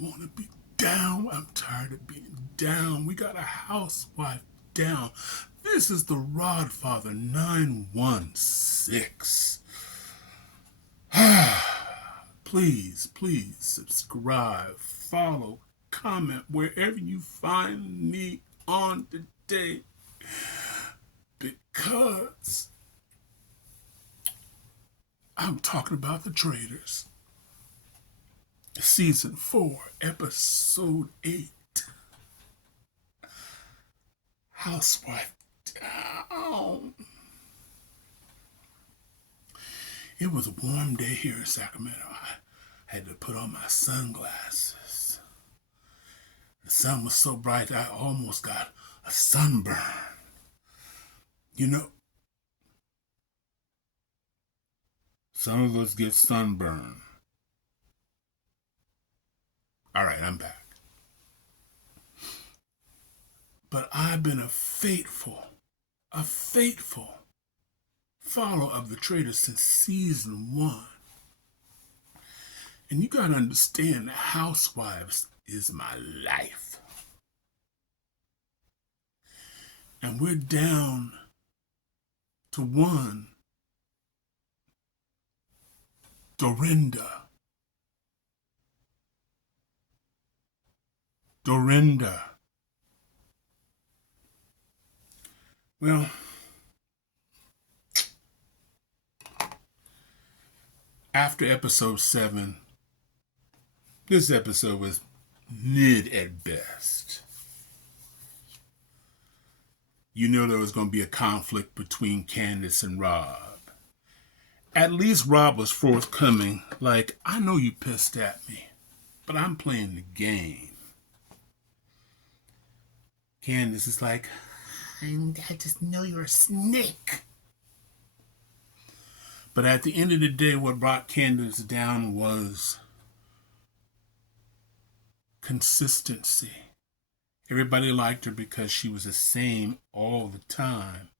want to be down. I'm tired of being down. We got a housewife down. This is the Rodfather 916. Please, please subscribe, follow, comment wherever you find me on today, because I'm talking about the Traitors. Season 4, Episode 8. Housewife down. It was a warm day here in Sacramento. I had to put on my sunglasses. The sun was so bright I almost got a sunburn. You know, some of us get sunburn. All right, I'm back. But I've been a faithful follower of the Traitors since season 1. And you gotta understand that Housewives is my life. And we're down to one, Dorinda. Well, after episode 7, this episode was mid at best. You know there was going to be a conflict between Candace and Rob. At least Rob was forthcoming, like, I know you pissed at me, but I'm playing the game. Candace is like, I just know you're a snake. But at the end of the day, what brought Candace down was consistency. Everybody liked her because she was the same all the time.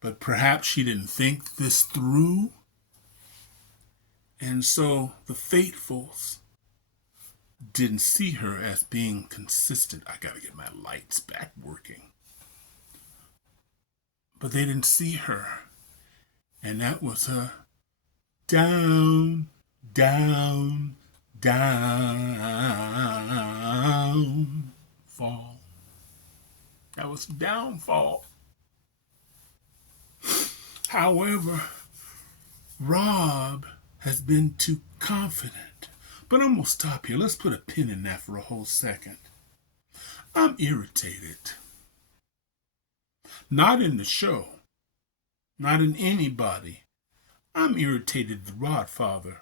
But perhaps she didn't think this through. And so the faithfuls didn't see her as being consistent. I gotta get my lights back working. But they didn't see her. And that was her downfall. That was downfall. However, Rob has been too confident. But I'm going to stop here. Let's put a pin in that for a whole second. I'm irritated. Not in the show. Not in anybody. I'm irritated at the Rodfather.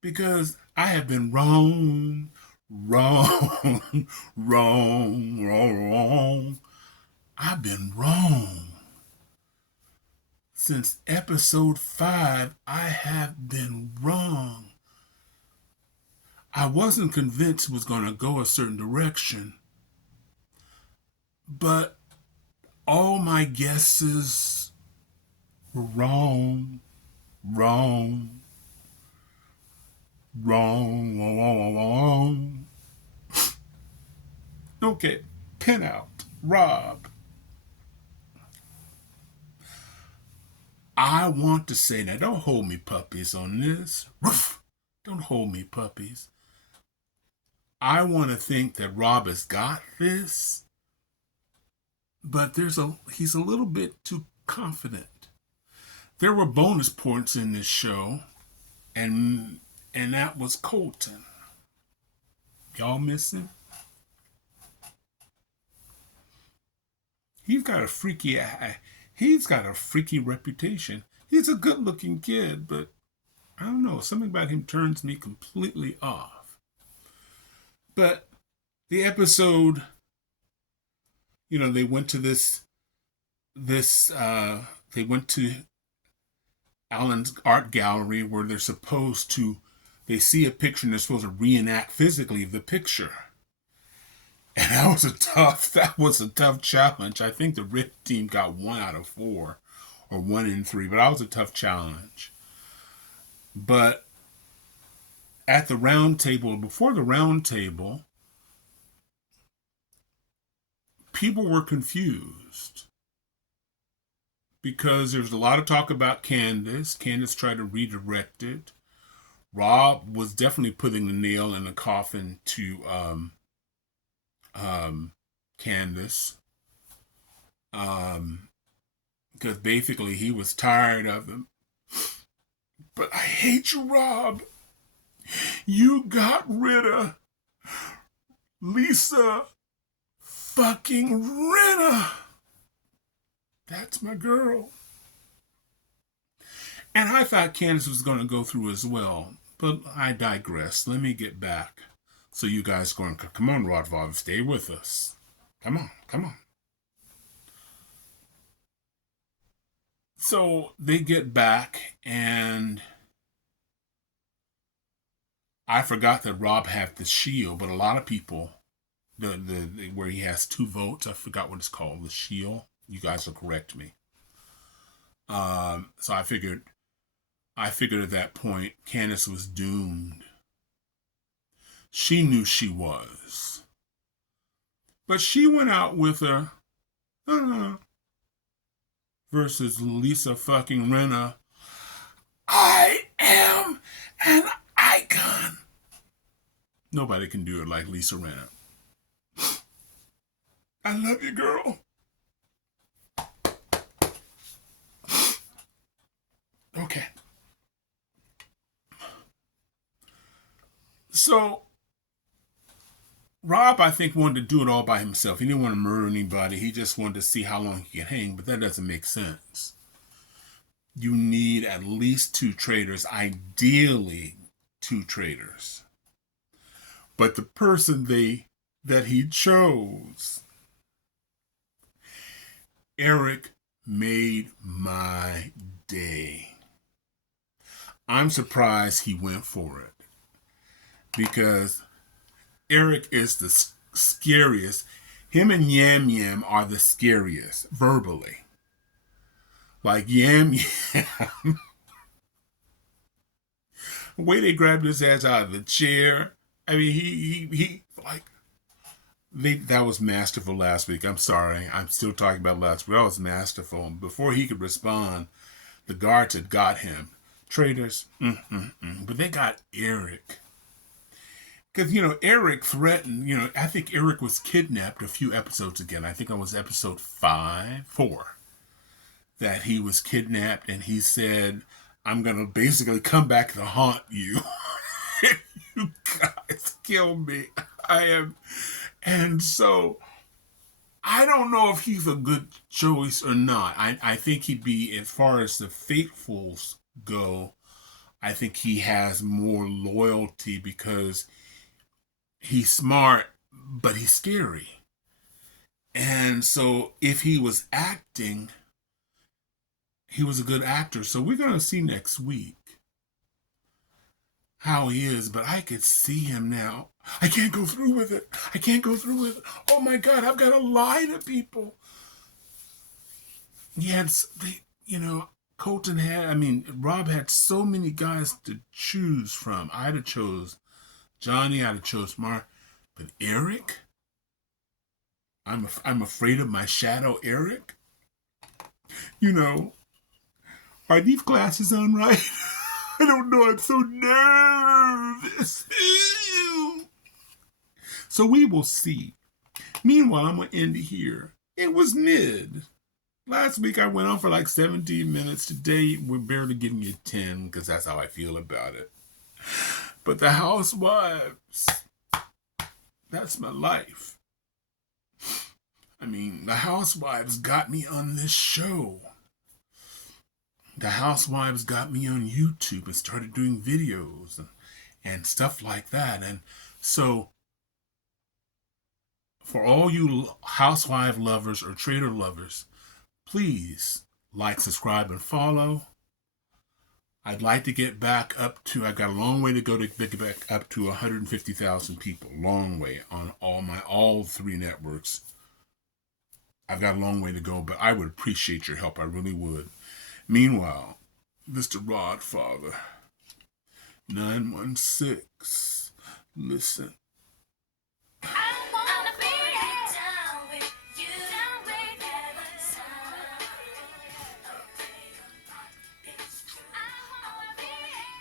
Because I have been wrong. I've been wrong. Since episode 5, I have been wrong. I wasn't convinced it was going to go a certain direction. But all my guesses were wrong. Okay, pin out. Rob. I want to say, now don't hold me puppies on this. Roof. Don't hold me puppies. I want to think that Rob has got this, but he's a little bit too confident. There were bonus points in this show, and that was Colton. Y'all missing? He's got a freaky eye. He's got a freaky reputation. He's a good-looking kid, but I don't know. Something about him turns me completely off. But the episode, they went to they went to Alan's art gallery where they see a picture and they're supposed to reenact physically the picture. And that was a tough challenge. I think the red team got 1 out of 4 or 1 in 3, but that was a tough challenge. But at the round table, before the round table, people were confused because there was a lot of talk about Candace. Candace tried to redirect it. Rob was definitely putting the nail in the coffin to Candace, because basically he was tired of him. But I hate you, Rob. You got rid of Lisa fucking Rinna. That's my girl. And I thought Candace was going to go through as well. But I digress. Let me get back. So you guys going, come on, Rodfather, stay with us. Come on, come on. So they get back, and I forgot that Rob had the shield, but a lot of people, the where he has 2 votes, I forgot what it's called, the shield. You guys will correct me. So I figured at that point, Candace was doomed. She knew she was. But she went out with her versus Lisa fucking Rinna. I am an icon. Nobody can do it like Lisa Rinna. I love you, girl. Okay. So, Rob, I think, wanted to do it all by himself. He didn't want to murder anybody. He just wanted to see how long he could hang, but that doesn't make sense. You need at least 2 traitors, ideally 2 traitors. But the person that he chose, Eric, made my day. I'm surprised he went for it, because Eric is the scariest. Him and Yam Yam are the scariest, verbally. Like Yam Yam. The way they grabbed his ass out of the chair. I mean, he like, that was masterful last week. I'm sorry. I'm still talking about last week. That was masterful. Before he could respond, the guards had got him. Traitors. But they got Eric. Because, Eric threatened, I think Eric was kidnapped a few episodes ago. I think it was episode 4, that he was kidnapped, and he said, I'm going to basically come back to haunt you. You guys kill me. I am. And so, I don't know if he's a good choice or not. I think he'd be, as far as the faithfuls go, I think he has more loyalty because he's smart, but he's scary. And so if he was acting, he was a good actor. So we're going to see next week how he is. But I could see him now. I can't go through with it. I can't go through with it. Oh my God, I've got to lie to people. Yes, Rob had so many guys to choose from. I'd have chose Johnny, I'd have chose Mark. But Eric? I'm afraid of my shadow, Eric. Are these glasses on right? I don't know, I'm so nervous. So we will see. Meanwhile, I'm going to end it here. It was mid. Last week I went on for like 17 minutes. Today we're barely getting you 10 because that's how I feel about it. But the Housewives, that's my life. The Housewives got me on this show. The Housewives got me on YouTube and started doing videos and stuff like that. And so, for all you Housewife lovers or Traitor lovers, please like, subscribe, and follow. I'd like to get back up to, I've got a long way to go to get back up to 150,000 people. Long way on all 3 networks. I've got a long way to go, but I would appreciate your help. I really would. Meanwhile, Mr. Rodfather, 916. Listen.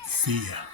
See ya.